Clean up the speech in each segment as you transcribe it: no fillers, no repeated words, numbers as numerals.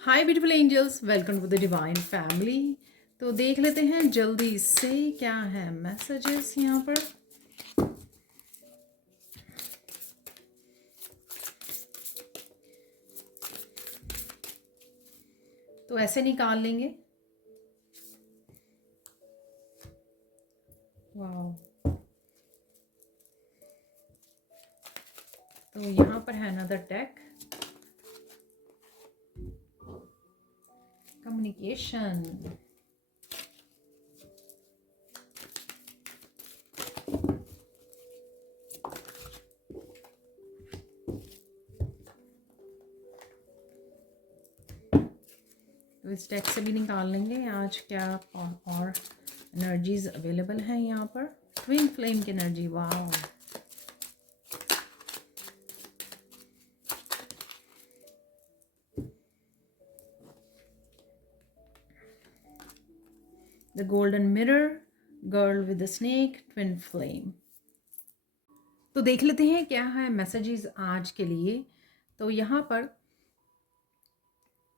Hi beautiful angels, welcome to the divine family. तो देख लेते हैं जल्दी से क्या है मैसेजेस यहाँ पर। तो ऐसे निकाल लेंगे। वाह। तो यहाँ पर है अनदर डेक, कम्युनिकेशन। तो इस डेक से भी निकाल लेंगे आज क्या और एनर्जीज अवेलेबल हैं यहाँ पर। ट्विन फ्लेम की एनर्जी, वाह। The golden mirror, girl with the snake, twin flame. तो देख लेते हैं क्या है मैसेजेस आज के लिए। तो यहाँ पर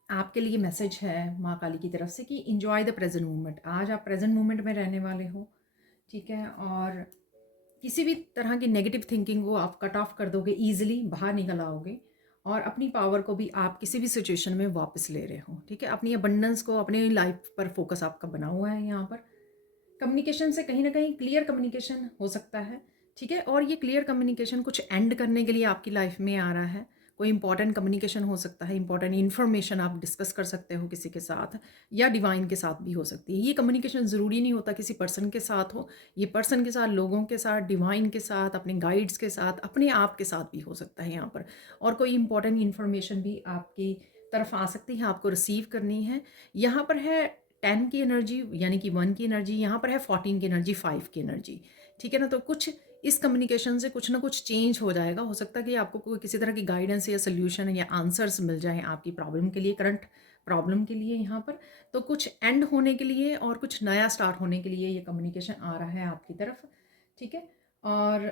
आपके लिए मैसेज है माँ काली की तरफ से कि इंजॉय द प्रेजेंट मोमेंट। आज आप प्रेजेंट मोमेंट में रहने वाले हो, ठीक है। और किसी भी तरह की नेगेटिव थिंकिंग को आप कट ऑफ कर दोगे, ईजिली बाहर निकल आओगे और अपनी पावर को भी आप किसी भी सिचुएशन में वापस ले रहे हो, ठीक है। अपनी अबंडेंस को, अपनी लाइफ पर फोकस आपका बना हुआ है यहाँ पर। कम्युनिकेशन से कहीं ना कहीं क्लियर कम्युनिकेशन हो सकता है, ठीक है। और ये क्लियर कम्युनिकेशन कुछ एंड करने के लिए आपकी लाइफ में आ रहा है। कोई इंपॉर्टेंट कम्युनिकेशन हो सकता है, इंपॉर्टेंट इन्फॉर्मेशन आप डिस्कस कर सकते हो किसी के साथ, या डिवाइन के साथ भी हो सकती है। ये कम्युनिकेशन ज़रूरी नहीं होता किसी पर्सन के साथ हो, ये पर्सन के साथ, लोगों के साथ, डिवाइन के साथ, अपने गाइड्स के साथ, अपने आप के साथ भी हो सकता है यहाँ पर। और कोई इंपॉर्टेंट इन्फॉर्मेशन भी आपकी तरफ आ सकती है, आपको रिसीव करनी है। यहाँ पर है 10 की एनर्जी, यानी कि 1 की एनर्जी। यहाँ पर है 14 की एनर्जी, 5 की एनर्जी, ठीक है ना। तो कुछ इस कम्युनिकेशन से कुछ ना कुछ चेंज हो जाएगा। हो सकता है कि आपको कोई किसी तरह की गाइडेंस या सोल्यूशन या आंसर्स मिल जाए आपकी प्रॉब्लम के लिए, करंट प्रॉब्लम के लिए यहाँ पर। तो कुछ एंड होने के लिए और कुछ नया स्टार्ट होने के लिए ये कम्युनिकेशन आ रहा है आपकी तरफ, ठीक है। और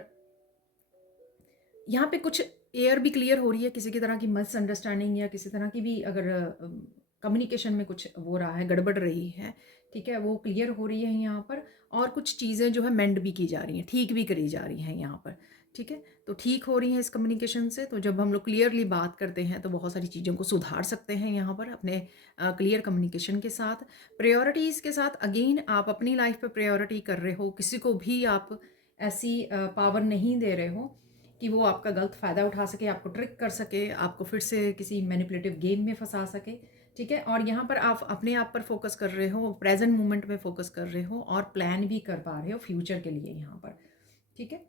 यहाँ पे कुछ एयर भी क्लियर हो रही है, किसी की तरह की मिसअंडरस्टैंडिंग या किसी तरह की भी अगर कम्युनिकेशन में कुछ हो रहा है, गड़बड़ रही है, ठीक है, वो क्लियर हो रही है यहाँ पर। और कुछ चीज़ें जो है मेंड भी की जा रही हैं, ठीक भी करी जा रही हैं यहाँ पर, ठीक है। तो ठीक हो रही हैं इस कम्युनिकेशन से। तो जब हम लोग क्लियरली बात करते हैं तो बहुत सारी चीज़ों को सुधार सकते हैं यहाँ पर अपने क्लियर कम्युनिकेशन के साथ। प्रायोरिटीज़ के साथ अगेन आप अपनी लाइफ पर प्रायोरिटी कर रहे हो, किसी को भी आप ऐसी पावर नहीं दे रहे हो कि वो आपका गलत फ़ायदा उठा सके, आपको ट्रिक कर सके, आपको फिर से किसी मैनिपुलेटिव गेम में फंसा सके, ठीक है। और यहाँ पर आप अपने आप पर फोकस कर रहे हो, प्रेजेंट मोमेंट में फोकस कर रहे हो और प्लान भी कर पा रहे हो फ्यूचर के लिए यहाँ पर, ठीक है।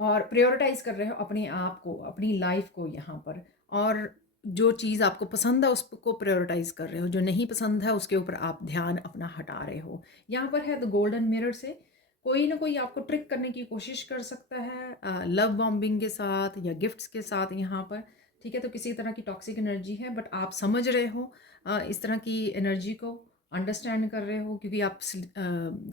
और प्रायोरिटाइज कर रहे हो अपने आप को, अपनी लाइफ को यहाँ पर। और जो चीज़ आपको पसंद है उसको प्रायोरिटाइज कर रहे हो, जो नहीं पसंद है उसके ऊपर आप ध्यान अपना हटा रहे हो। यहाँ पर है द गोल्डन मिरर से कोई ना कोई आपको ट्रिक करने की कोशिश कर सकता है, लव बॉम्बिंग के साथ या गिफ्ट्स के साथ यहाँ पर, ठीक है। तो किसी तरह की टॉक्सिक एनर्जी है, बट आप समझ रहे हो इस तरह की एनर्जी को, अंडरस्टैंड कर रहे हो, क्योंकि आप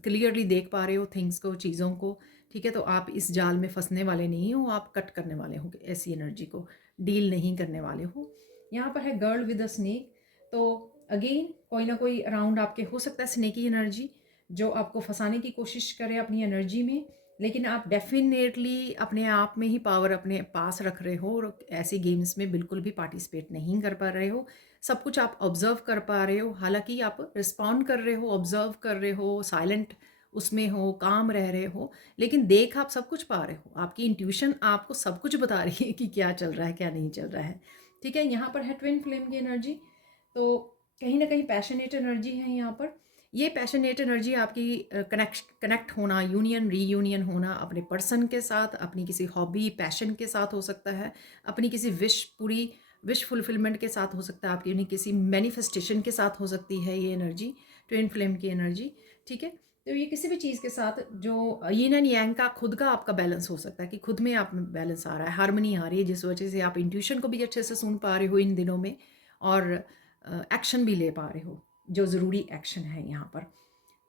क्लियरली देख पा रहे हो थिंग्स को, चीज़ों को, ठीक है। तो आप इस जाल में फंसने वाले नहीं हो, आप कट करने वाले हो, ऐसी एनर्जी को डील नहीं करने वाले हो। यहाँ पर है गर्ल विद अ स्नेक। तो अगेन कोई ना कोई अराउंड आपके हो सकता है स्नेकी एनर्जी, जो आपको फंसाने की कोशिश करे अपनी एनर्जी में। लेकिन आप डेफिनेटली अपने आप में ही पावर अपने पास रख रहे हो और ऐसी गेम्स में बिल्कुल भी पार्टिसिपेट नहीं कर पा रहे हो। सब कुछ आप ऑब्जर्व कर पा रहे हो, हालांकि आप रिस्पॉन्ड कर रहे हो, ऑब्जर्व कर रहे हो, साइलेंट उसमें हो, काम रह रहे हो, लेकिन देख आप सब कुछ पा रहे हो। आपकी इंट्यूशन आपको सब कुछ बता रही है कि क्या चल रहा है, क्या नहीं चल रहा है, ठीक है। यहाँ पर है ट्विन फ्लेम की एनर्जी। तो कहीं ना कहीं पैशनेट एनर्जी है यहाँ पर। ये पैशनेट एनर्जी आपकी कनेक्ट होना, यूनियन रीयूनियन होना अपने पर्सन के साथ, अपनी किसी हॉबी पैशन के साथ हो सकता है, अपनी किसी पूरी विश फुलफिलमेंट के साथ हो सकता है, आपकी यानी किसी मैनिफेस्टेशन के साथ हो सकती है ये एनर्जी, ट्विन फ्लेम की एनर्जी, ठीक है। तो ये किसी भी चीज़ के साथ जो यिन एंड यांग का खुद का आपका बैलेंस हो सकता है, कि खुद में आप बैलेंस आ रहा है, हार्मनी आ रही है, जिस वजह से आप इंट्यूशन को भी अच्छे से सुन पा रहे हो इन दिनों में, और एक्शन भी ले पा रहे हो, जो ज़रूरी एक्शन है यहाँ पर,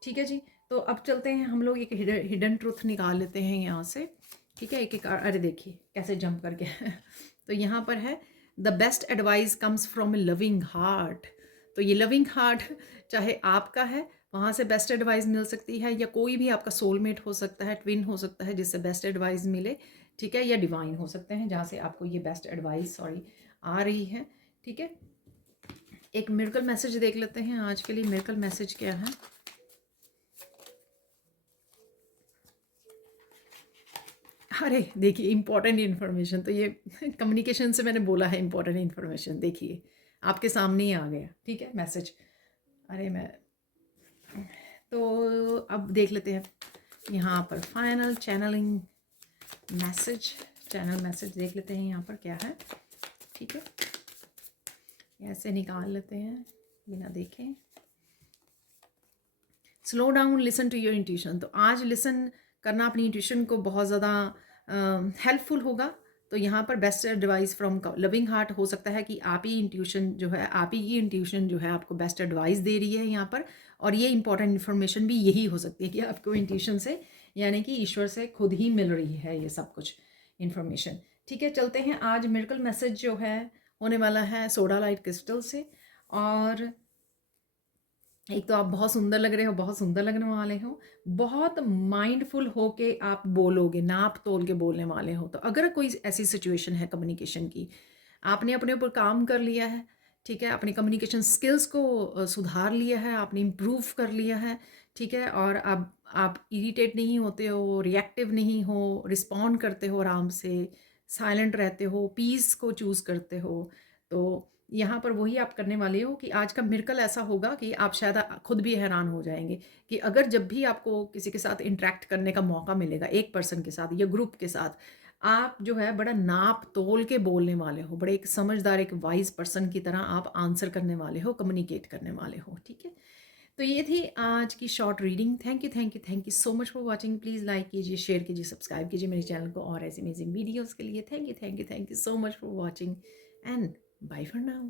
ठीक है जी। तो अब चलते हैं हम लोग, एक हिडन ट्रूथ निकाल लेते हैं यहाँ से, ठीक है। एक एक, अरे देखिए कैसे जंप करके तो यहाँ पर है the best advice comes from A loving heart. तो ये लविंग हार्ट चाहे आपका है, वहाँ से बेस्ट एडवाइस मिल सकती है, या कोई भी आपका सोलमेट हो सकता है, ट्विन हो सकता है जिससे बेस्ट एडवाइस मिले, ठीक है, या डिवाइन हो सकते हैं जहाँ से आपको ये बेस्ट एडवाइस आ रही है, ठीक है। एक मिरेकल मैसेज देख लेते हैं आज के लिए। मिरेकल मैसेज क्या है? अरे देखिए, इंपॉर्टेंट इन्फॉर्मेशन तो ये कम्युनिकेशन से मैंने बोला है, इंपॉर्टेंट इन्फॉर्मेशन देखिए आपके सामने ही आ गया, ठीक है, मैसेज। अरे मैं तो अब देख लेते हैं यहाँ पर final channelling message, channel message देख लेते हैं यहाँ पर क्या है, ठीक है। ऐसे निकाल लेते हैं बिना देखें। Slow down, listen to your intuition. तो आज लिसन करना अपनी इंट्यूशन को बहुत ज़्यादा हेल्पफुल होगा। तो यहाँ पर best advice from loving heart हो सकता है कि आप ही इंट्यूशन जो है, आप ही की इंट्यूशन जो है आपको बेस्ट एडवाइस दे रही है यहाँ पर। और ये इंपॉर्टेंट इन्फॉर्मेशन भी यही हो सकती है कि आपको इंट्यूशन से यानी कि ईश्वर से खुद ही मिल रही है ये सब कुछ इन्फॉर्मेशन, ठीक है। चलते हैं, आज मिरेकल मैसेज जो है होने वाला है सोडा लाइट क्रिस्टल से। और एक तो आप बहुत सुंदर लग रहे हो, बहुत सुंदर लगने वाले हो, बहुत माइंडफुल हो के आप बोलोगे, नाप तोल के बोलने वाले हो। तो अगर कोई ऐसी सिचुएशन है कम्युनिकेशन की, आपने अपने ऊपर काम कर लिया है, ठीक है, अपनी कम्युनिकेशन स्किल्स को सुधार लिया है, आपने इम्प्रूव कर लिया है, ठीक है, और अब आप इरिटेट नहीं होते हो, रिएक्टिव नहीं हो, रिस्पॉन्ड करते हो आराम से, साइलेंट रहते हो, पीस को चूज़ करते हो। तो यहाँ पर वही आप करने वाले हो कि आज का मिरेकल ऐसा होगा कि आप शायद खुद भी हैरान हो जाएंगे कि अगर जब भी आपको किसी के साथ इंटरेक्ट करने का मौका मिलेगा, एक पर्सन के साथ या ग्रुप के साथ, आप जो है बड़ा नाप तोल के बोलने वाले हो, बड़े एक समझदार, एक वाइज पर्सन की तरह आप आंसर करने वाले हो, कम्युनिकेट करने वाले हो, ठीक है। तो ये थी आज की short reading. Thank you, thank you, thank you so much for watching. Please like कीजिए, शेयर कीजिए, सब्सक्राइब कीजिए मेरे चैनल को और ऐसे अमेजिंग वीडियोज़ के लिए। Thank you, thank you, thank you so much for watching and bye for now.